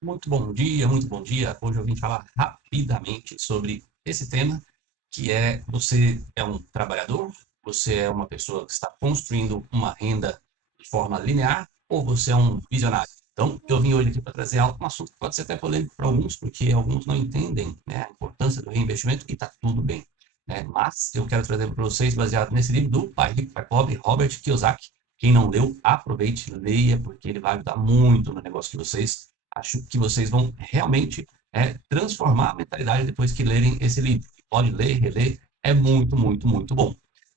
Muito bom dia, muito bom dia. Hoje eu vim falar rapidamente sobre esse tema, que é você é um trabalhador, você é uma pessoa que está construindo uma renda de forma linear ou você é um visionário. Então, eu vim hoje aqui para trazer um assunto que pode ser até polêmico para alguns, porque alguns não entendem, né, a importância do reinvestimento e está tudo bem, né? Mas eu quero trazer para vocês, baseado nesse livro do Pai Rico, Pai Pobre, Robert Kiyosaki. Quem não leu, aproveite, leia, porque ele vai ajudar muito no negócio de vocês. Acho que vocês vão realmente transformar a mentalidade depois que lerem esse livro. Pode ler, reler, é muito, muito, muito bom,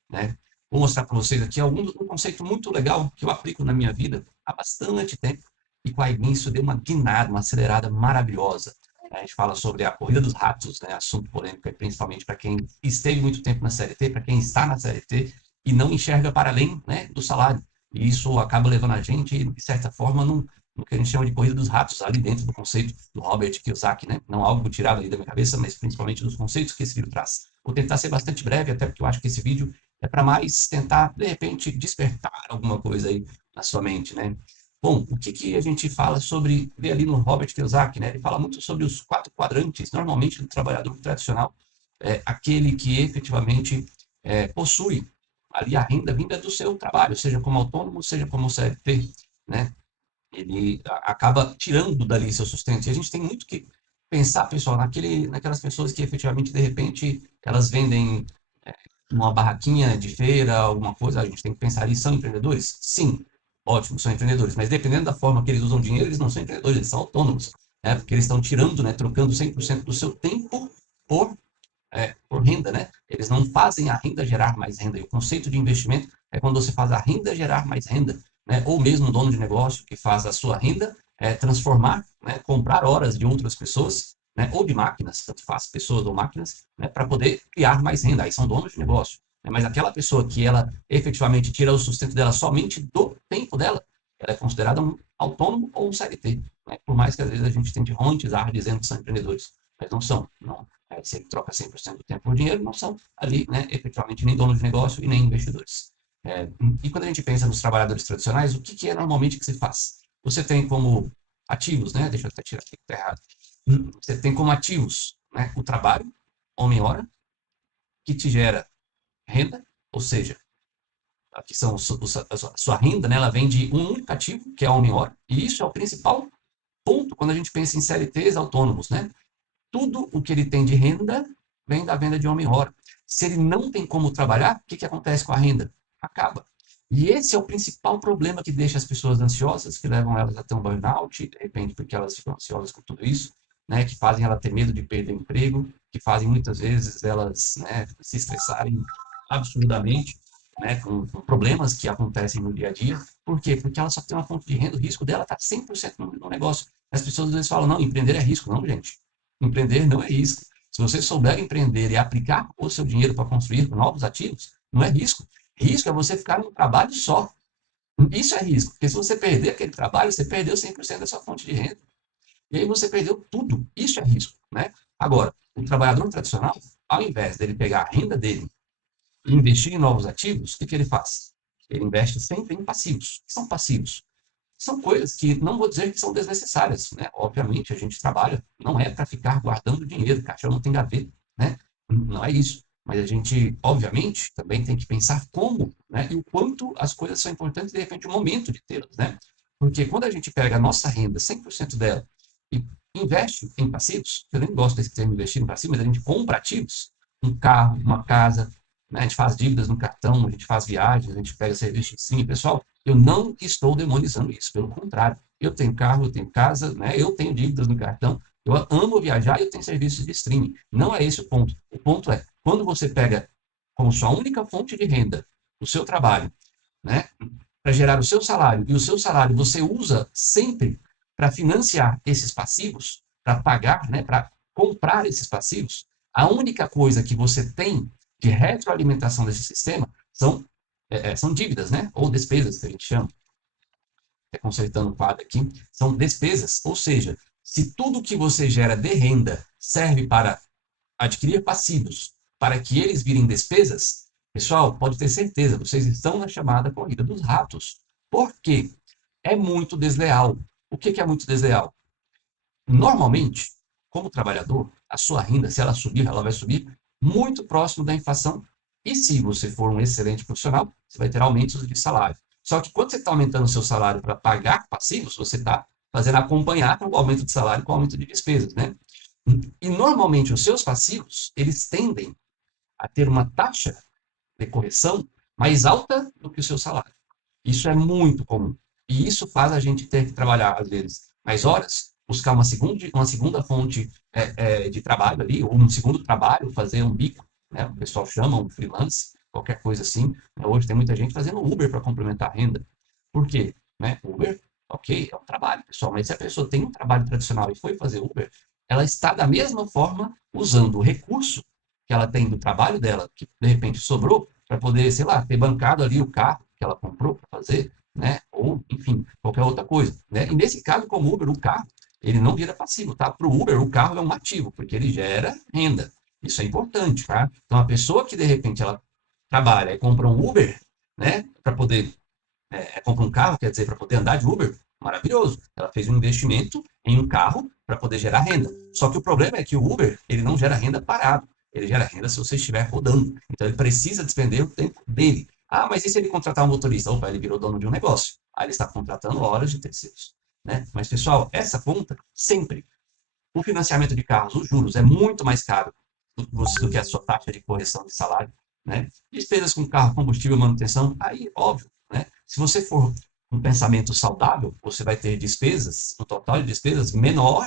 né? Vou mostrar para vocês aqui um conceito muito legal que eu aplico na minha vida há bastante tempo e com a isso deu uma guinada, uma acelerada maravilhosa. A gente fala sobre a corrida dos ratos, né? Assunto polêmico, principalmente para quem esteve muito tempo na CLT, para quem está na CLT e não enxerga para além, né, do salário. E isso acaba levando a gente, de certa forma, no que a gente chama de corrida dos ratos, ali dentro do conceito do Robert Kiyosaki, né? Não algo tirado ali da minha cabeça, mas principalmente dos conceitos que esse livro traz. Vou tentar ser bastante breve, até porque eu acho que esse vídeo é para mais tentar, de repente, despertar alguma coisa aí na sua mente, né? Bom, o que, que a gente fala sobre, vê ali no Robert Kiyosaki, né? Ele fala muito sobre os 4 quadrantes, normalmente do trabalhador tradicional, aquele que efetivamente possui ali a renda vinda do seu trabalho, seja como autônomo, seja como CLT, né? Ele acaba tirando dali seu sustento. E a gente tem muito que pensar, pessoal, naquelas pessoas que efetivamente, de repente, elas vendem uma barraquinha de feira, alguma coisa, a gente tem que pensar ali, são empreendedores? Sim, ótimo, são empreendedores, mas dependendo da forma que eles usam dinheiro, eles não são empreendedores, eles são autônomos, né? Porque eles estão tirando, né, trocando 100% do seu tempo por por renda, né? Eles não fazem a renda gerar mais renda. E o conceito de investimento é quando você faz a renda gerar mais renda, né? Ou mesmo um dono de negócio que faz a sua renda transformar, né? Comprar horas de outras pessoas, né? Ou de máquinas, tanto faz, pessoas ou máquinas, né? Para poder criar mais renda. Aí são donos de negócio. Né? Mas aquela pessoa que ela efetivamente tira o sustento dela somente do tempo dela, ela é considerada um autônomo ou um CLT. Né? Por mais que às vezes a gente tente romantizar dizendo que são empreendedores, mas não são. Não, se ele troca 100% do tempo por dinheiro, não são ali, né, efetivamente, nem donos de negócio e nem investidores. E quando a gente pensa nos trabalhadores tradicionais, o que, que é normalmente que se faz? Você tem como ativos, né? Deixa eu até tirar aqui que está errado. Você tem como ativos, né, o trabalho, homem-hora, que te gera renda, ou seja, aqui são a sua renda, né, ela vem de um único ativo, que é homem-hora, e isso é o principal ponto quando a gente pensa em CLTs autônomos, né? Tudo o que ele tem de renda vem da venda de homem-hora. Se ele não tem como trabalhar, o que, que acontece com a renda? Acaba. E esse é o principal problema que deixa as pessoas ansiosas, que levam elas a ter um burnout, de repente, porque elas ficam ansiosas com tudo isso, né, que fazem ela ter medo de perder o emprego, que fazem muitas vezes elas, né, se estressarem absurdamente, né, com problemas que acontecem no dia a dia. Por quê? Porque ela só tem uma fonte de renda, o risco dela está 100% no negócio. As pessoas às vezes falam, não, empreender é risco. Não, gente. Empreender não é risco. Se você souber empreender e aplicar o seu dinheiro para construir novos ativos, não é risco. Risco é você ficar num trabalho só. Isso é risco, porque se você perder aquele trabalho, você perdeu 100% da sua fonte de renda. E aí você perdeu tudo. Isso é risco, né? Agora, o trabalhador tradicional, ao invés dele pegar a renda dele e investir em novos ativos, o que, que ele faz? Ele investe sempre em passivos. O que são passivos? São coisas que não vou dizer que são desnecessárias, né? Obviamente, a gente trabalha, não é para ficar guardando dinheiro, caixão não tem gaveta, né? Não é isso. Mas a gente, obviamente, também tem que pensar como, né? E o quanto as coisas são importantes, de repente, o momento de tê-las, né? Porque quando a gente pega a nossa renda, 100% dela, e investe em passivos, eu nem gosto desse termo investir em passivos, mas a gente compra ativos, um carro, uma casa, né? A gente faz dívidas no cartão, a gente faz viagens, a gente pega serviço de sim, pessoal, eu não estou demonizando isso, pelo contrário. Eu tenho carro, eu tenho casa, né? Eu tenho dívidas no cartão, eu amo viajar e eu tenho serviços de streaming. Não é esse o ponto. O ponto é, quando você pega como sua única fonte de renda o seu trabalho, né? Para gerar o seu salário, e o seu salário você usa sempre para financiar esses passivos, para pagar, né? Para comprar esses passivos, a única coisa que você tem de retroalimentação desse sistema são dívidas, né? Ou despesas, que a gente chama, consertando o quadro aqui, são despesas. Ou seja, se tudo que você gera de renda serve para adquirir passivos, para que eles virem despesas, pessoal, pode ter certeza, vocês estão na chamada corrida dos ratos. Por quê? É muito desleal. O que é muito desleal? Normalmente, como trabalhador, a sua renda, se ela subir, ela vai subir muito próximo da inflação. E se você for um excelente profissional, você vai ter aumentos de salário. Só que quando você está aumentando o seu salário para pagar passivos, você está fazendo acompanhar o aumento de salário com o aumento de despesas, né? E normalmente os seus passivos, eles tendem a ter uma taxa de correção mais alta do que o seu salário. Isso é muito comum. E isso faz a gente ter que trabalhar, às vezes, mais horas, buscar uma segunda fonte de trabalho ali, ou um segundo trabalho, fazer um bico, né? O pessoal chama um freelance, qualquer coisa assim. Hoje tem muita gente fazendo Uber para complementar a renda. Por quê? Né? Uber, ok, é um trabalho, pessoal, mas se a pessoa tem um trabalho tradicional e foi fazer Uber, ela está da mesma forma usando o recurso que ela tem do trabalho dela, que de repente sobrou, para poder, sei lá, ter bancado ali o carro que ela comprou para fazer, né? Ou, enfim, qualquer outra coisa, né? E nesse caso, como Uber, o carro, ele não vira passivo, tá? Para o Uber, o carro é um ativo, porque ele gera renda. Isso é importante, tá? Então, a pessoa que, de repente, ela trabalha e compra um Uber, né? Para poder, compra um carro, quer dizer, para poder andar de Uber, maravilhoso. Ela fez um investimento em um carro para poder gerar renda. Só que o problema é que o Uber, ele não gera renda parado. Ele gera renda se você estiver rodando. Então, ele precisa despender o tempo dele. Ah, mas e se ele contratar um motorista? Opa, ele virou dono de um negócio. Aí ele está contratando horas de terceiros. Né? Mas, pessoal, essa conta, sempre. O financiamento de carros, os juros, é muito mais caro do que a sua taxa de correção de salário. Né? Despesas com carro, combustível, manutenção, aí, óbvio. Né? Se você for um pensamento saudável, você vai ter despesas, um total de despesas menor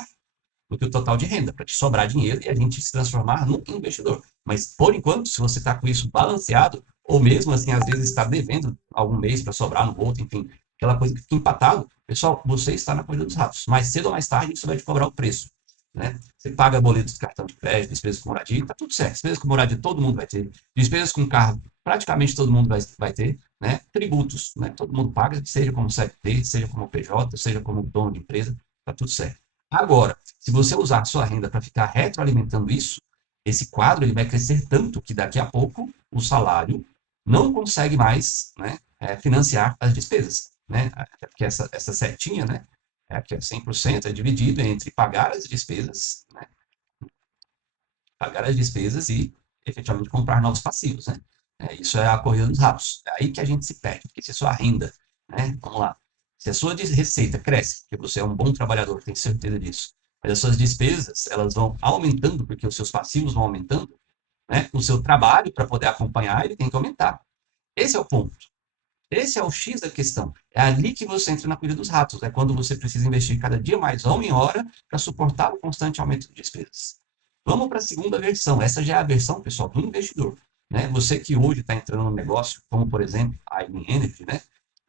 do que o total de renda, para te sobrar dinheiro e a gente se transformar num investidor. Mas, por enquanto, se você está com isso balanceado, ou mesmo assim, às vezes está devendo algum mês para sobrar no outro, enfim, aquela coisa que fica empatado, pessoal, você está na corrida dos ratos. Mais cedo ou mais tarde, isso vai te cobrar o preço. Né? Você paga boletos de cartão de crédito, despesas com moradia, está tudo certo. Despesas com moradia todo mundo vai ter. Despesas com carro, praticamente todo mundo vai ter. Né? Tributos, né? Todo mundo paga, seja como CLT, seja como PJ, seja como dono de empresa, está tudo certo. Agora, se você usar a sua renda para ficar retroalimentando isso, esse quadro ele vai crescer tanto que daqui a pouco o salário não consegue mais, né, financiar as despesas. Né? Até porque essa setinha, né, aqui é 100%, é dividido entre pagar as despesas, né, pagar as despesas e efetivamente comprar novos passivos. Né? Isso é a corrida dos ratos. É aí que a gente se perde, porque se a sua renda, né, vamos lá, se a sua receita cresce, porque você é um bom trabalhador, tenho certeza disso, mas as suas despesas elas vão aumentando, porque os seus passivos vão aumentando, né? O seu trabalho para poder acompanhar ele tem que aumentar. Esse é o ponto. Esse é o X da questão. É ali que você entra na corrida dos ratos. É quando você precisa investir cada dia mais homem e hora para suportar o constante aumento de despesas. Vamos para a segunda versão. Essa já é a versão, pessoal, do investidor. Né? Você que hoje está entrando no negócio, como por exemplo a Eigen Energy, né?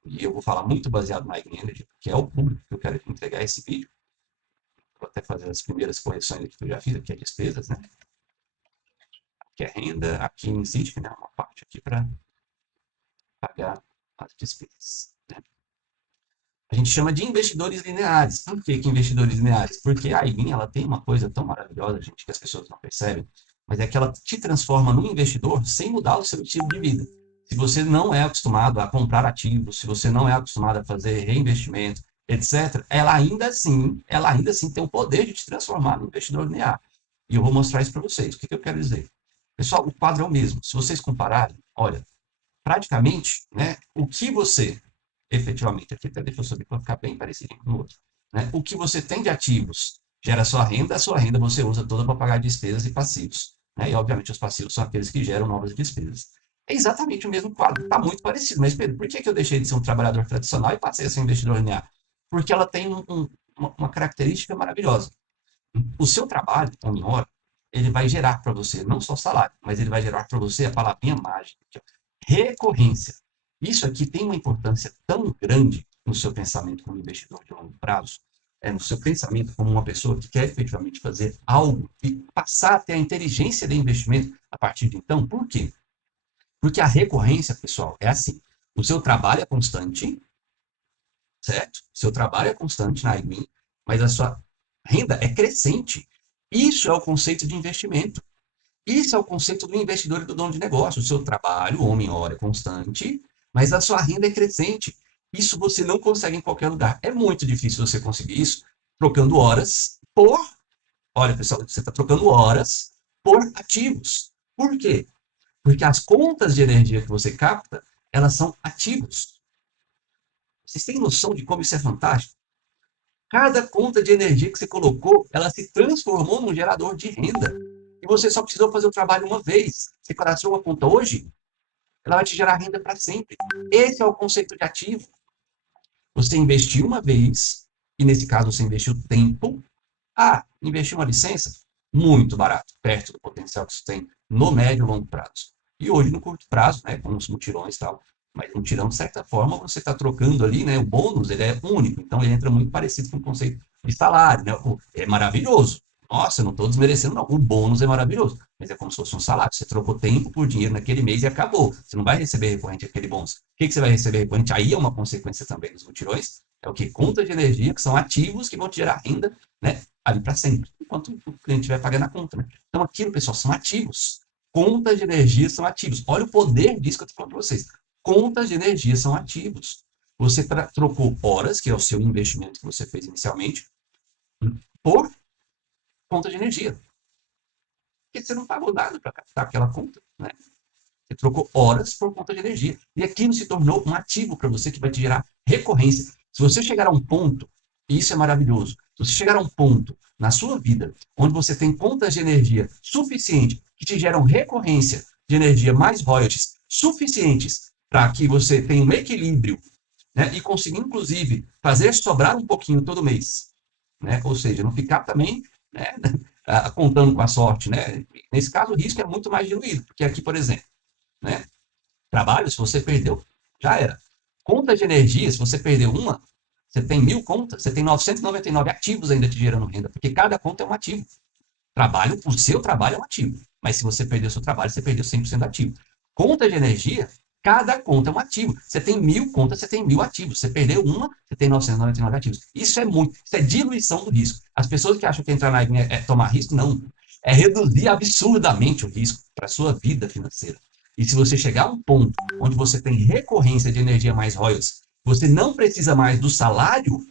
E eu vou falar muito baseado na Eigen Energy, que é o público que eu quero entregar esse vídeo. Vou até fazer as primeiras correções aqui que eu já fiz, aqui é despesas, né? Aqui é renda, aqui em City, né? Uma parte aqui para pagar as despesas. Né? A gente chama de investidores lineares. Por que, que investidores lineares? Porque a Eileen, ela tem uma coisa tão maravilhosa, gente, que as pessoas não percebem, mas é que ela te transforma num investidor sem mudar o seu estilo de vida. Se você não é acostumado a comprar ativos, se você não é acostumado a fazer reinvestimento, etc., ela ainda assim tem o poder de te transformar num investidor linear. E eu vou mostrar isso para vocês. O que, que eu quero dizer? Pessoal, o quadro é o mesmo. Se vocês compararem, olha, praticamente, né, o que você efetivamente, aqui até deixa eu subir para ficar bem parecido com o outro, né, o que você tem de ativos gera a sua renda você usa toda para pagar despesas e passivos. Né, e, obviamente, os passivos são aqueles que geram novas despesas. É exatamente o mesmo quadro, está muito parecido. Mas, Pedro, por que, que eu deixei de ser um trabalhador tradicional e passei a ser um investidor linear? Porque ela tem uma característica maravilhosa. O seu trabalho, homem hora, ele vai gerar para você não só salário, mas ele vai gerar para você a palavrinha mágica, que é recorrência. Isso aqui tem uma importância tão grande no seu pensamento como investidor de longo prazo, no seu pensamento como uma pessoa que quer efetivamente fazer algo e passar a ter a inteligência de investimento a partir de então. Por quê? Porque a recorrência, pessoal, é assim. O seu trabalho é constante, certo? O seu trabalho é constante na IGMIN, mas a sua renda é crescente. Isso é o conceito de investimento. Isso é o conceito do investidor e do dono de negócio. O seu trabalho, homem hora, é constante, mas a sua renda é crescente. Isso você não consegue em qualquer lugar. É muito difícil você conseguir isso trocando horas por... Olha, pessoal, você está trocando horas por ativos. Por quê? Porque as contas de energia que você capta, elas são ativos. Vocês têm noção de como isso é fantástico? Cada conta de energia que você colocou, ela se transformou num gerador de renda. E você só precisou fazer o trabalho uma vez. Você cadastrou uma conta hoje, ela vai te gerar renda para sempre. Esse é o conceito de ativo. Você investiu uma vez, e nesse caso você investiu tempo. Investiu uma licença? Muito barato, perto do potencial que você tem no médio e longo prazo. E hoje, no curto prazo, né, com os mutirões e tal, mas mutirão, de certa forma, você está trocando ali, né, o bônus, ele é único, então ele entra muito parecido com o conceito de salário, né, é maravilhoso. Nossa, eu não estou desmerecendo, não. O bônus é maravilhoso, mas é como se fosse um salário. Você trocou tempo por dinheiro naquele mês e acabou. Você não vai receber recorrente aquele bônus. O que você vai receber recorrente? Aí é uma consequência também dos mutirões. É o que? Conta de energia, que são ativos que vão te gerar renda, né, ali para sempre, enquanto o cliente vai pagando a conta. Né? Então, aquilo, pessoal, são ativos. Contas de energia são ativos. Olha o poder disso que eu estou falando para vocês. Contas de energia são ativos. Você trocou horas, que é o seu investimento que você fez inicialmente, por conta de energia. Porque você não pagou nada para captar aquela conta. Né? Você trocou horas por conta de energia. E aquilo se tornou um ativo para você que vai te gerar recorrência. Se você chegar a um ponto, e isso é maravilhoso, se você chegar a um ponto na sua vida onde você tem contas de energia suficiente que te geram recorrência de energia mais royalties suficientes para que você tenha um equilíbrio, né, e conseguir, inclusive, fazer sobrar um pouquinho todo mês. Né? Ou seja, não ficar também, né, contando com a sorte. Né? Nesse caso, o risco é muito mais diluído, porque aqui, por exemplo, né? Trabalho, se você perdeu, já era. Conta de energia, se você perdeu uma, você tem 1.000 contas, você tem 999 ativos ainda te gerando renda, porque cada conta é um ativo. Trabalho, o seu trabalho é um ativo. Mas se você perdeu o seu trabalho, você perdeu 100% ativo. Conta de energia, cada conta é um ativo. Você tem 1.000 contas, você tem 1.000 ativos. Você perdeu uma, você tem 999 ativos. Isso é muito, isso é diluição do risco. As pessoas que acham que entrar na é tomar risco, não. É reduzir absurdamente o risco para a sua vida financeira. E se você chegar a um ponto onde você tem recorrência de energia mais royalties, você não precisa mais do salário,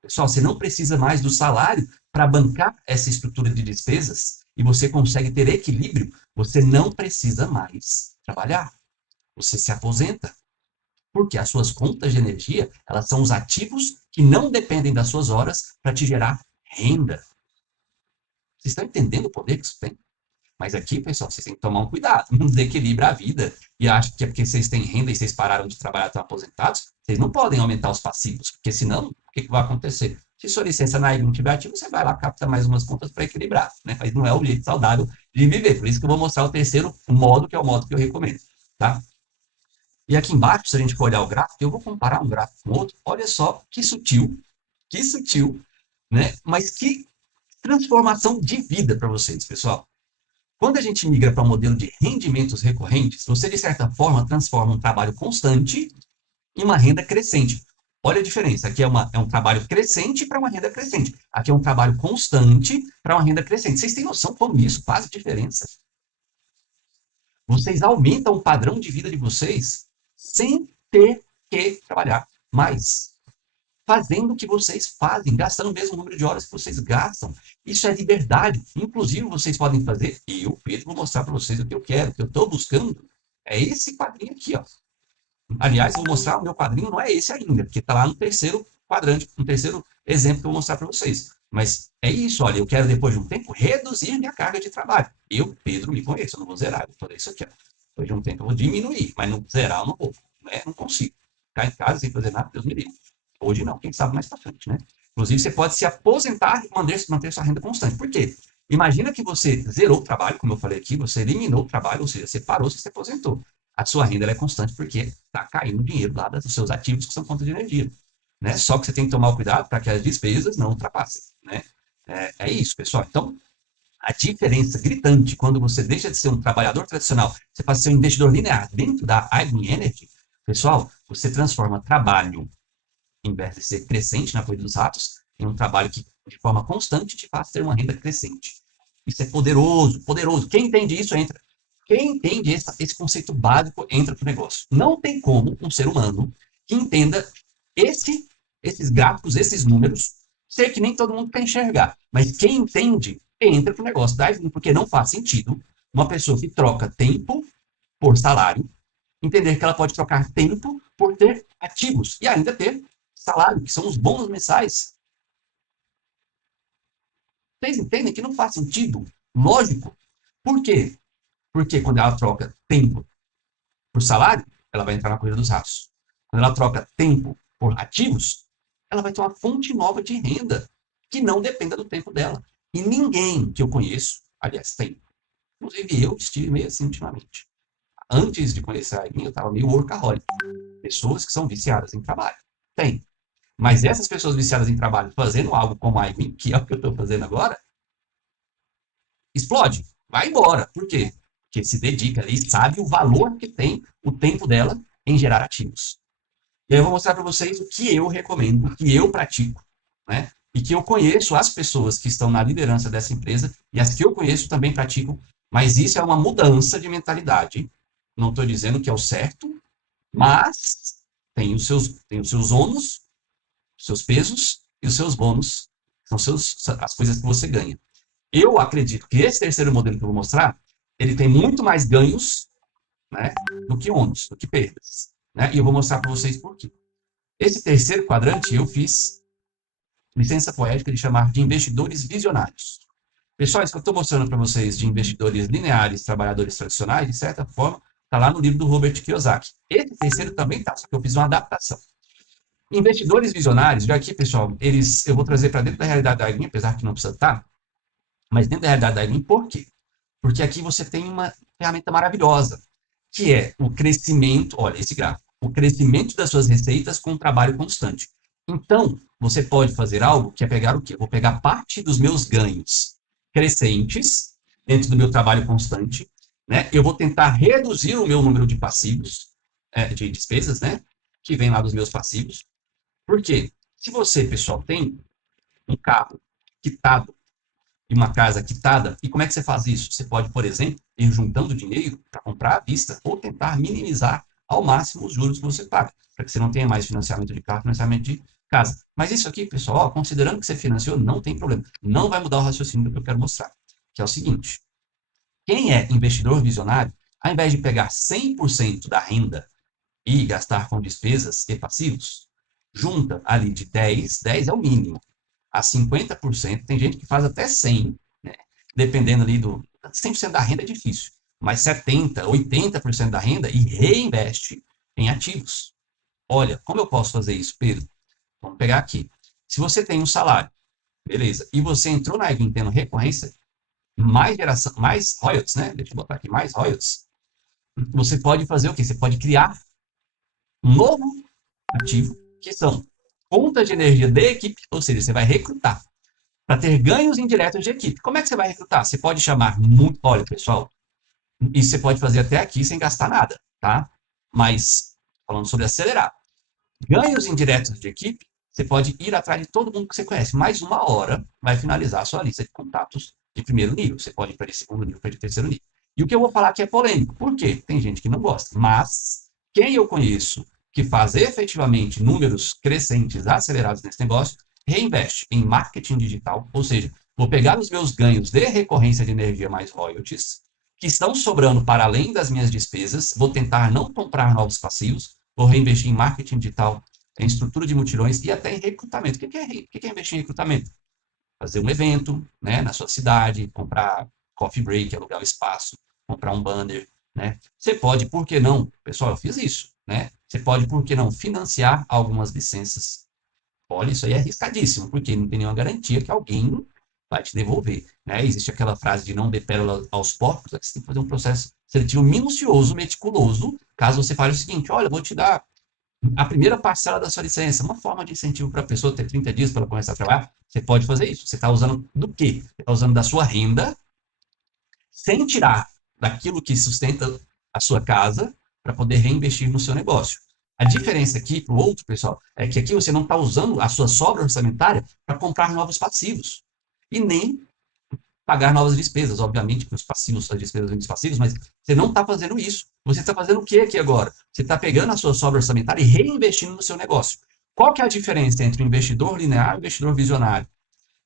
pessoal, você não precisa mais do salário para bancar essa estrutura de despesas e você consegue ter equilíbrio, você não precisa mais trabalhar. Você se aposenta. Porque as suas contas de energia, elas são os ativos que não dependem das suas horas para te gerar renda. Vocês estão entendendo o poder que isso tem? Mas aqui, pessoal, vocês têm que tomar um cuidado, não desequilibra a vida e acham que é porque vocês têm renda e vocês pararam de trabalhar, estão aposentados, vocês não podem aumentar os passivos, porque senão, o que vai acontecer? Se sua licença na IG não estiver ativa, você vai lá, capta mais umas contas para equilibrar, né? Mas não é o jeito saudável de viver, por isso que eu vou mostrar o terceiro modo, que é o modo que eu recomendo, tá? E aqui embaixo, se a gente for olhar o gráfico, eu vou comparar um gráfico com outro, olha só que sutil, né? Mas que transformação de vida para vocês, pessoal. Quando a gente migra para um modelo de rendimentos recorrentes, você, de certa forma, transforma um trabalho constante em uma renda crescente. Olha a diferença. Aqui é um trabalho crescente para uma renda crescente. Aqui é um trabalho constante para uma renda crescente. Vocês têm noção como isso faz diferença? Vocês aumentam o padrão de vida de vocês sem ter que trabalhar mais. Fazendo o que vocês fazem, gastando o mesmo número de horas que vocês gastam. Isso é liberdade. Inclusive, vocês podem fazer, e eu, Pedro, vou mostrar para vocês o que eu quero, o que eu estou buscando. É esse quadrinho aqui, ó. Aliás, vou mostrar o meu quadrinho, não é esse ainda, porque está lá no terceiro quadrante, no terceiro exemplo que eu vou mostrar para vocês. Mas é isso, olha, eu quero, depois de um tempo, reduzir minha carga de trabalho. Eu, Pedro, me conheço, eu não vou zerar, eu falei isso aqui, ó. Depois de um tempo eu vou diminuir, mas não zerar eu não vou. Né? Não consigo. Ficar em casa sem fazer nada, Deus me livre. Hoje não, quem sabe mais para frente, né? Inclusive, você pode se aposentar e manter sua renda constante. Por quê? Imagina que você zerou o trabalho, como eu falei aqui, você eliminou o trabalho, ou seja, você parou, você se aposentou. A sua renda é constante porque está caindo dinheiro lá dos seus ativos, que são contas de energia. Né? Só que você tem que tomar cuidado para que as despesas não ultrapassem. Né? É isso, pessoal. Então, a diferença gritante quando você deixa de ser um trabalhador tradicional, você passa a ser um investidor linear dentro da Iron Energy, pessoal, você transforma trabalho, em vez de ser crescente na corrida dos ratos, em um trabalho que, de forma constante, te faz ter uma renda crescente. Isso é poderoso, poderoso. Quem entende isso, entra. Quem entende esse conceito básico, entra para o negócio. Não tem como um ser humano que entenda esses gráficos, esses números, Sei que nem todo mundo quer enxergar, mas quem entende, entra pro negócio da Ivan, porque não faz sentido uma pessoa que troca tempo por salário, entender que ela pode trocar tempo por ter ativos e ainda ter salário, que são os bônus mensais. Vocês entendem que não faz sentido? Lógico. Por quê? Porque quando ela troca tempo por salário, ela vai entrar na corrida dos ratos. Quando ela troca tempo por ativos, ela vai ter uma fonte nova de renda que não dependa do tempo dela. E ninguém que eu conheço, aliás, tem. Inclusive eu estive meio assim ultimamente. Antes de conhecer a Aileen, eu estava meio workaholic. Pessoas que são viciadas em trabalho. Tem. Mas essas pessoas viciadas em trabalho fazendo algo como a Aileen, que é o que eu estou fazendo agora, explode. Vai embora. Por quê? Porque se dedica ali, sabe o valor que tem o tempo dela em gerar ativos. E aí eu vou mostrar para vocês o que eu recomendo, o que eu pratico, né? E que eu conheço as pessoas que estão na liderança dessa empresa e as que eu conheço também praticam, mas isso é uma mudança de mentalidade. Não estou dizendo que é o certo, mas tem os seus ônus, os seus pesos e os seus bônus, são as coisas que você ganha. Eu acredito que esse terceiro modelo que eu vou mostrar, ele tem muito mais ganhos, né, do que ônus, do que perdas. Né? E eu vou mostrar para vocês por quê. Esse terceiro quadrante eu fiz licença poética de chamar de investidores visionários. Pessoal, isso que eu estou mostrando para vocês de investidores lineares, trabalhadores tradicionais, de certa forma, está lá no livro do Robert Kiyosaki. Esse terceiro também está, só que eu fiz uma adaptação. Investidores visionários, já aqui, pessoal, eu vou trazer para dentro da realidade da Aileen, apesar que não precisa estar, mas dentro da realidade da Aileen, por quê? Porque aqui você tem uma ferramenta maravilhosa, que é o crescimento, olha, esse gráfico, o crescimento das suas receitas com um trabalho constante. Então, você pode fazer algo que é pegar o quê? Vou pegar parte dos meus ganhos crescentes dentro do meu trabalho constante, né? Eu vou tentar reduzir o meu número de passivos, de despesas, né? Que vem lá dos meus passivos. Por quê? Se você, pessoal, tem um carro quitado e uma casa quitada, e como é que você faz isso? Você pode, por exemplo, ir juntando dinheiro para comprar à vista ou tentar minimizar ao máximo os juros que você paga, para que você não tenha mais financiamento de carro, financiamento de casa. Mas isso aqui, pessoal, ó, considerando que você financiou, não tem problema. Não vai mudar o raciocínio do que eu quero mostrar, que é o seguinte: quem é investidor visionário, ao invés de pegar 100% da renda e gastar com despesas e passivos, junta ali de 10 é o mínimo, a 50%, tem gente que faz até 100, né? Dependendo ali do 100% da renda é difícil, mas 70, 80% da renda e reinveste em ativos. Olha, como eu posso fazer isso, Pedro? Vamos pegar aqui. Se você tem um salário, beleza, e você entrou na Ivin tendo recorrência, mais geração, mais royalties, né? Deixa eu botar aqui, mais royalties. Você pode fazer o quê? Você pode criar um novo ativo, que são contas de energia de equipe, ou seja, você vai recrutar para ter ganhos indiretos de equipe. Como é que você vai recrutar? Você pode chamar muito. Olha, pessoal, isso você pode fazer até aqui sem gastar nada, tá? Mas, falando sobre acelerar, ganhos indiretos de equipe, você pode ir atrás de todo mundo que você conhece. Mais uma hora vai finalizar a sua lista de contatos de primeiro nível. Você pode ir para de segundo nível, para de terceiro nível. E o que eu vou falar aqui é polêmico. Por quê? Tem gente que não gosta. Mas quem eu conheço que faz efetivamente números crescentes, acelerados nesse negócio, reinveste em marketing digital, ou seja, vou pegar os meus ganhos de recorrência de energia mais royalties, que estão sobrando para além das minhas despesas, vou tentar não comprar novos passivos, vou reinvestir em marketing digital, em estrutura de mutirões e até em recrutamento. O que é investir em recrutamento? Fazer um evento, né, na sua cidade, comprar coffee break, alugar o espaço, comprar um banner, né? Você pode, por que não? Pessoal, eu fiz isso, né? Você pode, por que não, financiar algumas licenças. Olha, isso aí é arriscadíssimo, porque não tem nenhuma garantia que alguém vai te devolver, né? Existe aquela frase de não dê pérola aos porcos, é que você tem que fazer um processo seletivo minucioso, meticuloso, caso você fale o seguinte: olha, vou te dar a primeira parcela da sua licença, uma forma de incentivo para a pessoa ter 30 dias para ela começar a trabalhar, você pode fazer isso. Você está usando do quê? Você está usando da sua renda, sem tirar daquilo que sustenta a sua casa, para poder reinvestir no seu negócio. A diferença aqui para o outro, pessoal, é que aqui você não está usando a sua sobra orçamentária para comprar novos passivos. E nem pagar novas despesas, obviamente, que os passivos, as despesas vêm dos passivos, mas você não está fazendo isso. Você está fazendo o que aqui agora? Você está pegando a sua sobra orçamentária e reinvestindo no seu negócio. Qual que é a diferença entre o investidor linear e o investidor visionário?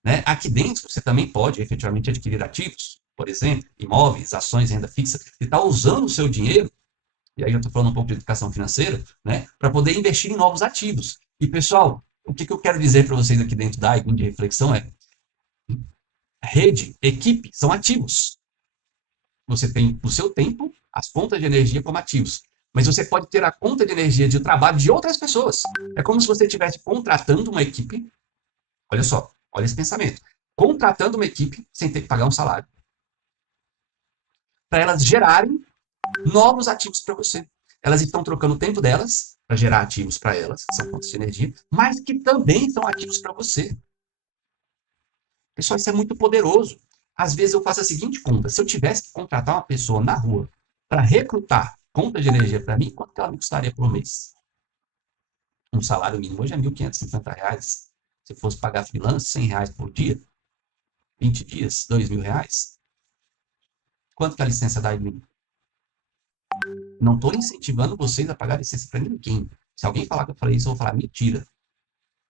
Né? Aqui dentro, você também pode efetivamente adquirir ativos, por exemplo, imóveis, ações, renda fixa, e está usando o seu dinheiro, e aí eu estou falando um pouco de educação financeira, né, para poder investir em novos ativos. E, pessoal, o que eu quero dizer para vocês aqui dentro da IGN de reflexão é: rede, equipe, são ativos. Você tem o seu tempo, as contas de energia como ativos. Mas você pode ter a conta de energia de trabalho de outras pessoas. É como se você estivesse contratando uma equipe. Olha só, olha esse pensamento. Contratando uma equipe sem ter que pagar um salário. Para elas gerarem novos ativos para você. Elas estão trocando o tempo delas para gerar ativos para elas, que são fontes de energia, mas que também são ativos para você. Pessoal, isso é muito poderoso. Às vezes eu faço a seguinte conta: se eu tivesse que contratar uma pessoa na rua para recrutar conta de energia para mim, quanto que ela me custaria por mês? Um salário mínimo hoje é R$ 1.550. Se fosse pagar freelance, R$ 100 por dia, 20 dias, R$ 2.000. Quanto que a licença dá em mim? Não estou incentivando vocês a pagar licença para ninguém. Se alguém falar que eu falei isso, eu vou falar mentira.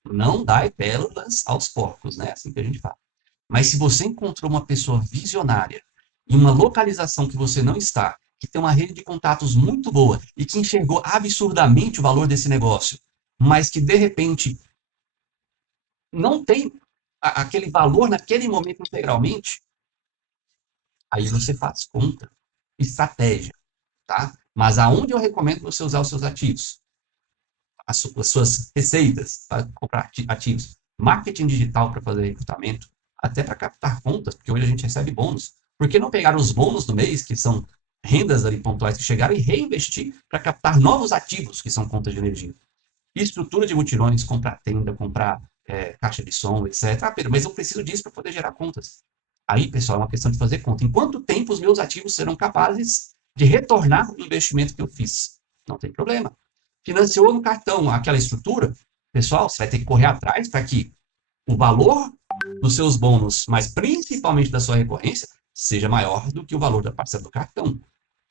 Não dai pérolas aos porcos, né? Assim que a gente fala. Mas se você encontrou uma pessoa visionária em uma localização que você não está, que tem uma rede de contatos muito boa e que enxergou absurdamente o valor desse negócio, mas que de repente não tem aquele valor naquele momento integralmente, aí você faz conta, estratégia, tá? Mas aonde eu recomendo você usar os seus ativos? As suas receitas para comprar ativos, marketing digital para fazer recrutamento, até para captar contas, porque hoje a gente recebe bônus. Por que não pegar os bônus do mês, que são rendas ali pontuais que chegaram, e reinvestir para captar novos ativos, que são contas de energia? E estrutura de mutirões, comprar tenda, comprar caixa de som, etc. Ah, Pedro, mas eu preciso disso para poder gerar contas. Aí, pessoal, é uma questão de fazer conta. Em quanto tempo os meus ativos serão capazes de retornar o investimento que eu fiz? Não tem problema. Financiou no cartão aquela estrutura, pessoal, você vai ter que correr atrás para que o valor dos seus bônus, mas principalmente da sua recorrência, seja maior do que o valor da parcela do cartão.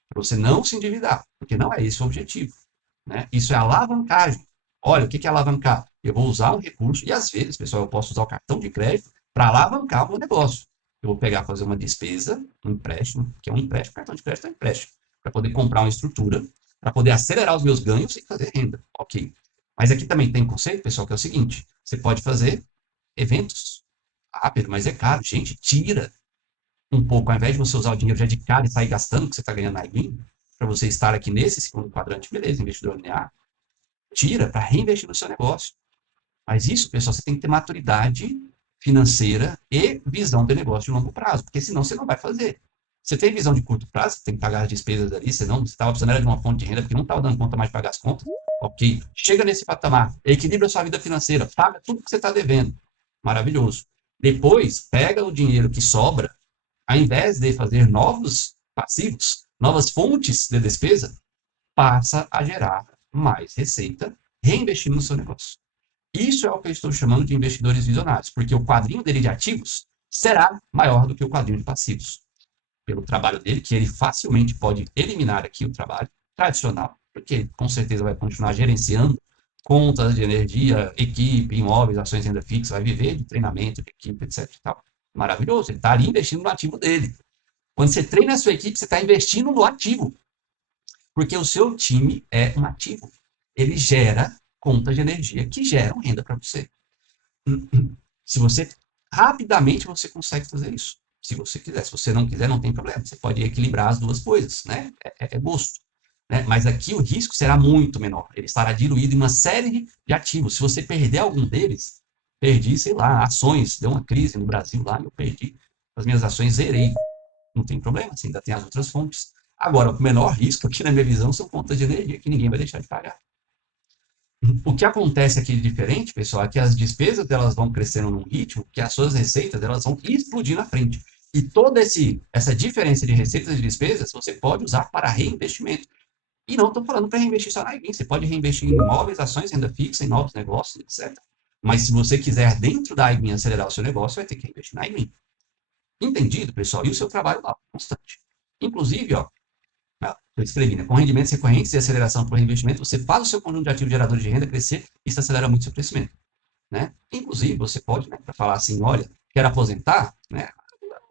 Para você não se endividar, porque não é esse o objetivo. Né? Isso é alavancagem. Olha, o que é alavancar? Eu vou usar um recurso, e às vezes, pessoal, eu posso usar o cartão de crédito para alavancar o meu negócio. Eu vou pegar, fazer uma despesa, um empréstimo, que é um empréstimo, cartão de crédito é um empréstimo, para poder comprar uma estrutura, para poder acelerar os meus ganhos e fazer renda. Ok. Mas aqui também tem um conceito, pessoal, que é o seguinte: você pode fazer eventos. Ah, Pedro, mas é caro. Gente, tira um pouco, ao invés de você usar o dinheiro já de cara e sair gastando o que você está ganhando na IGWIN, para você estar aqui nesse segundo quadrante, beleza, investidor linear, tira para reinvestir no seu negócio. Mas isso, pessoal, você tem que ter maturidade financeira e visão de negócio de longo prazo, porque senão você não vai fazer. Você tem visão de curto prazo, você tem que pagar as despesas ali, senão você estava precisando de uma fonte de renda porque não estava dando conta mais de pagar as contas. Ok, chega nesse patamar, equilibra a sua vida financeira, paga tudo que você está devendo. Maravilhoso. Depois, pega o dinheiro que sobra, ao invés de fazer novos passivos, novas fontes de despesa, passa a gerar mais receita, reinvestindo no seu negócio. Isso é o que eu estou chamando de investidores visionários, porque o quadrinho dele de ativos será maior do que o quadrinho de passivos. Pelo trabalho dele, que ele facilmente pode eliminar aqui o trabalho tradicional, porque ele com certeza vai continuar gerenciando contas de energia, equipe, imóveis, ações de renda fixa, vai viver de treinamento de equipe, etc. E tal. Maravilhoso, ele está ali investindo no ativo dele. Quando você treina a sua equipe, você está investindo no ativo, porque o seu time é um ativo. Ele gera contas de energia que geram renda para você. Se você rapidamente você consegue fazer isso. Se você quiser, se você não quiser, não tem problema. Você pode equilibrar as duas coisas, né? É gosto. Né? Mas aqui o risco será muito menor. Ele estará diluído em uma série de ativos. Se você perder algum deles, perdi, sei lá, ações, deu uma crise no Brasil lá, eu perdi as minhas ações, zerei. Não tem problema, você ainda tem as outras fontes. Agora, o menor risco aqui na minha visão são contas de energia que ninguém vai deixar de pagar. O que acontece aqui de diferente, pessoal, é que as despesas delas vão crescendo num ritmo que as suas receitas elas vão explodir na frente. E toda essa diferença de receitas e despesas você pode usar para reinvestimento. E não estou falando para reinvestir só na IGWIN, você pode reinvestir em imóveis, ações, renda fixa, em novos negócios, etc. Mas se você quiser, dentro da IGWIN, acelerar o seu negócio, vai ter que reinvestir na IGWIN. Entendido, pessoal? E o seu trabalho lá, constante. Inclusive, ó, Eu escrevi, né? Com rendimentos recorrentes e aceleração por reinvestimento, você faz o seu conjunto de ativos geradores de renda crescer e isso acelera muito o seu crescimento, né? Inclusive, você pode, né, para falar assim, olha, quero aposentar, né?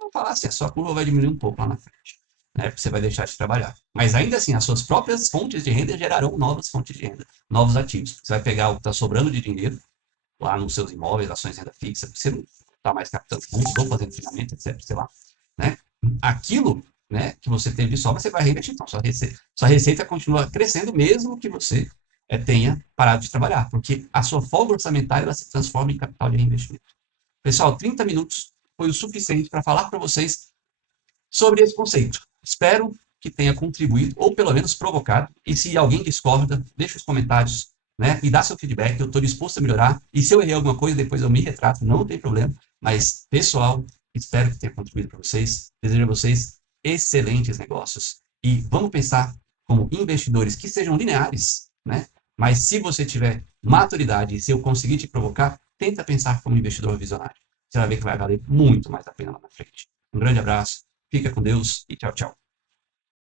Vou falar assim, a sua curva vai diminuir um pouco lá na frente, né? Você vai deixar de trabalhar. Mas ainda assim, as suas próprias fontes de renda gerarão novas fontes de renda, novos ativos. Você vai pegar o que está sobrando de dinheiro lá nos seus imóveis, ações, renda fixa, você não está mais captando fundos, ou fazendo treinamento, etc, sei lá, né? Aquilo, né, que você teve de sobra, você vai reinvestir. Então, sua receita continua crescendo, mesmo que você tenha parado de trabalhar, porque a sua folga orçamentária ela se transforma em capital de reinvestimento. Pessoal, 30 minutos foi o suficiente para falar para vocês sobre esse conceito. Espero que tenha contribuído, ou pelo menos provocado, e se alguém discorda, deixa os comentários, né? Me dá seu feedback, eu estou disposto a melhorar, e se eu errei alguma coisa, depois eu me retrato, não tem problema, mas, pessoal, espero que tenha contribuído para vocês, desejo a vocês excelentes negócios, e vamos pensar como investidores que sejam lineares, né? Mas se você tiver maturidade e se eu conseguir te provocar, tenta pensar como investidor visionário. Você vai ver que vai valer muito mais a pena lá na frente. Um grande abraço, fica com Deus e tchau, tchau.